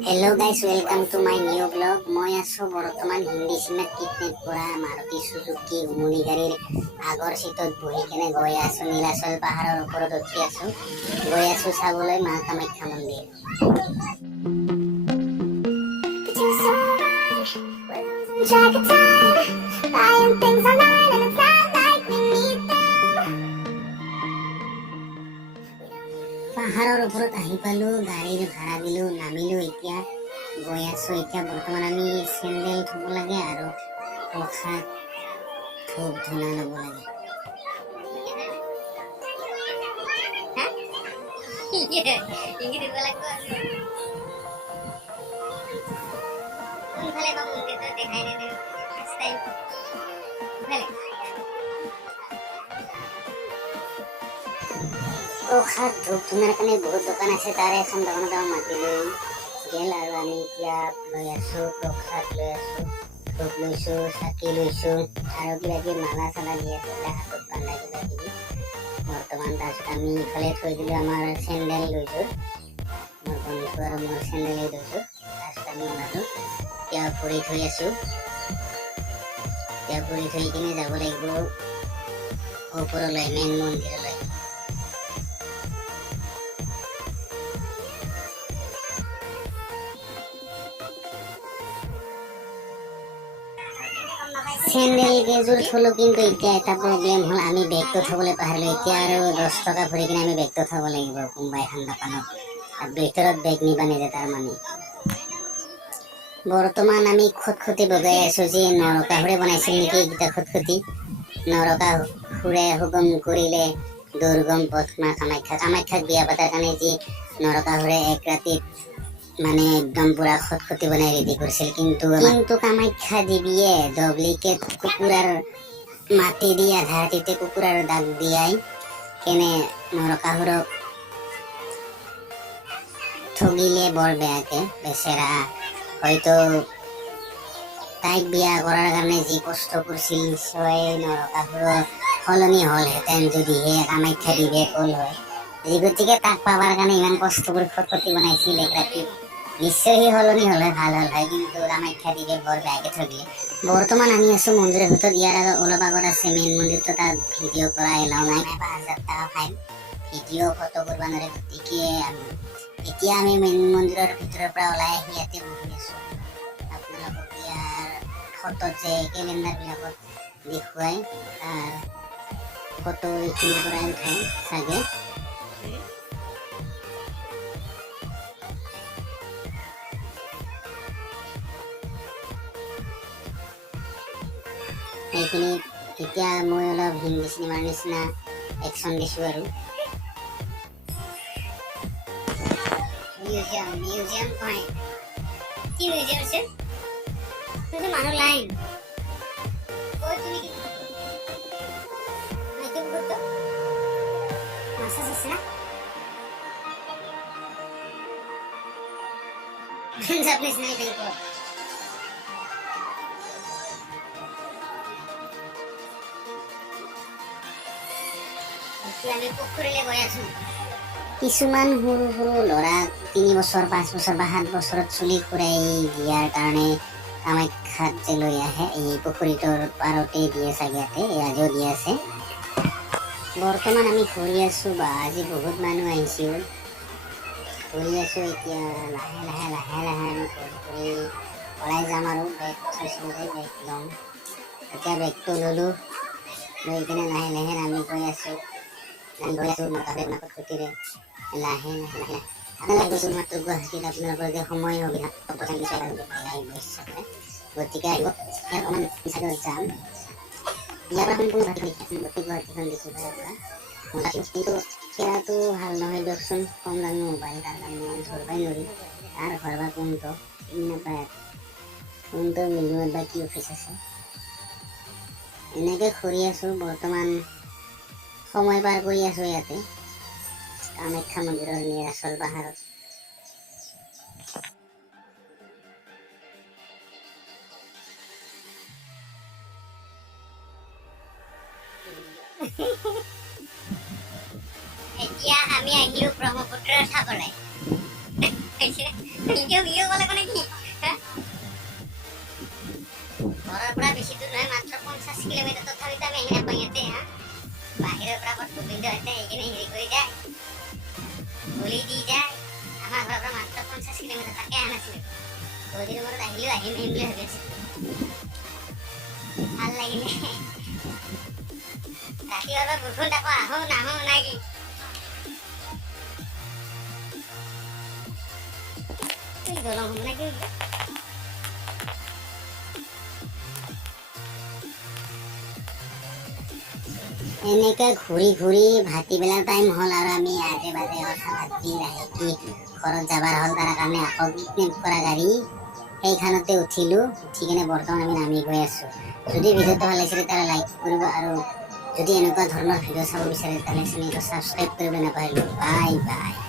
Hello guys, welcome to my new vlog. মই আছো বৰ্তমান হিন্দী চিনেমাত কিডনেপ কৰা মাৰুতি সুজুকি উমনি গাড়ীৰ আগৰ সিটত বহি কেনে গৈ আছো নীলাচল পাহাৰৰ ওপৰত উঠি আছো গৈ আছো চাবলৈ মা কামাখ্যা মন্দিৰ। পাহাৰৰ ওপৰত আহি পালো, গাড়ীৰ ভাড়া দিলো, নামিলো। এতিয়া গৈ আছো। এতিয়া বৰ্তমান আমি চেণ্ডেল থব লাগে আৰু প্ৰসাদ ধূপ ধূনা ল'ব লাগে। প্ৰসাদ ধূপ ধূনাৰ কাৰণে বহুত দোকান আছে, তাৰে এখন দোকানত মাতি লৈ গেল আৰু আমি এতিয়া লৈ আছো প্ৰসাদ, লৈ আছো ধূপ লৈছো, চাকি লৈছো আৰু কিবা কিবি মালা চালা দি আছে হাতত বান্ধা কিবা কিবি বৰ্তমান। তাৰপিছত আমি ইফালে থৈ দিলো আমাৰ চেণ্ডেল লৈছো, মোৰ বন্ধু আৰু মোৰ চেণ্ডেলে লৈছো। তাৰপিছত আমি ওলালো, এতিয়া ভৰি থৈ আছো। এতিয়া ভৰি থৈ কিনে যাব লাগিব ওপৰলৈ, মেইন মন্দিৰলৈ। চেণ্ডেল কেইযোৰ থলো, কিন্তু এতিয়া এটা প্ৰব্লেম হ'ল, আমি বেগটো থবলৈ পাহৰিলো। এতিয়া আৰু 10 টকা ভৰি কিনে আমি বেগটো থব লাগিব কোনোবা এখন দোকানত, আৰু ভিতৰত বেগ নিবা নিদে। তাৰমানে বৰ্তমান আমি খটখটি বজাই আছো, যি নৰকাসুৰে বনাইছিল নেকি এইকেইটা খটখটি। নৰকাসুৰে হুকুম কৰিলে দুৰ্গম পথ মা কামাখ্যাক বিয়া পতাৰ কাৰণে যি নৰকাসুৰে এক ৰাতিত মানে একদম পুৰা খটখটি বনাই ৰেডি কৰিছিল। কিন্তু কামাখ্যা দেৱীয়ে ডুপ্লিকেট কুকুৰাৰ মাটি দি আধা ৰাতিতে কুকুৰাৰ দাগ দিয়াই কেনে নৰকাসুৰক ঠগিলে বৰ বেয়াকে। বেচেৰা হয়তো তাইক বিয়া কৰাৰ কাৰণে যি কষ্ট কৰিছিল, নিশ্চয় নৰকাসুৰৰ সলনি হলহেঁতেন যদিহে কামাখ্যা দেৱীয়ে কল হয়। গতিকে তাক পাবাৰ কাৰণে ইমান কষ্ট কৰি খটখটি বনাইছিল এক ৰাতি, নিশ্চয় সি সলনি হলে ভাল হল হয়। কিন্তু কামাখ্যা দেৱীয়ে বৰ বেয়াকে ঠগিলে। বৰ্তমান আমি আছো মন্দিৰৰ ভিতৰত। ইয়াৰ অলপ আগত আছে মেইন মন্দিৰটো, তাত ভিডিঅ' কৰা এলাও নাই, 5000 টকা ফাইন, ভিডিঅ' ফটো কৰিব নোৱাৰে। গতিকে এতিয়া আমি মেইন মন্দিৰৰ ভিতৰৰ পৰা ওলাই আহি ইয়াতে বহি আছো। আপোনালোকক ইয়াৰ ফটোত যে কেলেণ্ডাৰ বিলাকত দেখুৱাই তাৰ ফটো এইখিনিৰ পৰাই উঠাই চাগে। এইখিনি এতিয়া মই অলপ হিন্দী চিনেমাৰ নিচিনা একশ্যন দিছো আৰু। মিউজিয়াম কয় কি মিউজিয়াম আছে? মানুহ লাইন Japanese night ko. কিছুমান সৰু সৰু ল'ৰা 3 বছৰ 5 বছৰ বা 7 বছৰত চুলি খুৰাই দিয়াৰ কাৰণে কামাখ্যাত যে লৈ আহে, এই পুখুৰীটোৰ পাৰতে দিয়ে চাগে, আজিও দি আছে। বৰ্তমান আমি ঘূৰি আছো, বা আজি বহুত মানুহ আহিছিল, ঘূৰি আছো। এতিয়া লাহে লাহে আমি ঘূৰি ওলাই যাম আৰু। বেগ থৈছিলো যে বেগ ল'ম, এতিয়া বেগটো ল'লো, লৈ কিনে লাহে লাহে আমি গৈ আছো খটখটিৰে লাহে লাহে। গৈছোঁ মাত্ৰ গুৱাহাটীত, আপোনালোকৰ যে সময় সুবিধা গতিকে আহিব অকণমান যাম। ইয়াৰ পৰা গুৱাহাটীখন দেখি পাই পৰা। কিন্তু সেয়াটো ভাল নহয় দিয়কচোন, কম দামী মোবাইল, তাৰ কাৰণে ধৰিবই নোৱাৰি তাৰ ঘৰ বা কোনটো নাপায়, কোনটো মিলিয়ত বা কি অফিচ আছে। এনেকৈ ঘূৰি আছো, বৰ্তমান সময় পাৰ কৰি আছো ইয়াতে কামাখ্যা মন্দিৰৰ নীলাচল পাহাৰত। এতিয়া আমি আহিলো ব্ৰহ্মপুত্ৰৰ চাবলৈ। ভিডিঅ' ক'লে মানে কি ঘৰৰ পৰা বেছি দূৰ নহয়, মাত্ৰ 50 কিলোমিটাৰ। তথাপিতো আমি আহি নাপাওঁ ইয়াতে। বাহিৰৰ পৰা গোবিন্দহঁতে এইখিনি হেৰি কৰি যায়, বলি দি যায়। আমাৰ ঘৰৰ পৰা মাত্ৰ 50 কিলোমিটাৰ, তাকে অহা নাছিলোঁ। বহুদিনৰ মূৰত আহিলোঁ, আহিম বুলি ভাবি আছিলোঁ। ভাল লাগিলে। ৰাতিপুৱাৰ বৰষুণ আকৌ আহোঁ নাহোঁ নাই কি দলং মানে কি এনেকে ঘূৰি ঘূৰি ভাটিবেলাৰ টাইম হ'ল আৰু আমি আজে বাজে কথা পাতি আহি কি ঘৰত যাবাৰ হ'ল। তাৰ কাৰণে আকৌ পিকনিক কৰা গাড়ী সেইখনতে উঠিলোঁ। উঠি কিনে বৰ্তমান আমি নামি গৈ আছোঁ। যদি ভিডিঅ'টো ভাল লাগিছে তেতিয়াহ'লে লাইক কৰিব, আৰু যদি এনেকুৱা ধৰণৰ ভিডিঅ' চাব বিচাৰে তেতিয়াহ'লে চেনেলটো ছাবস্ক্ৰাইব কৰিবলৈ নাপাহৰিব। Bye bye.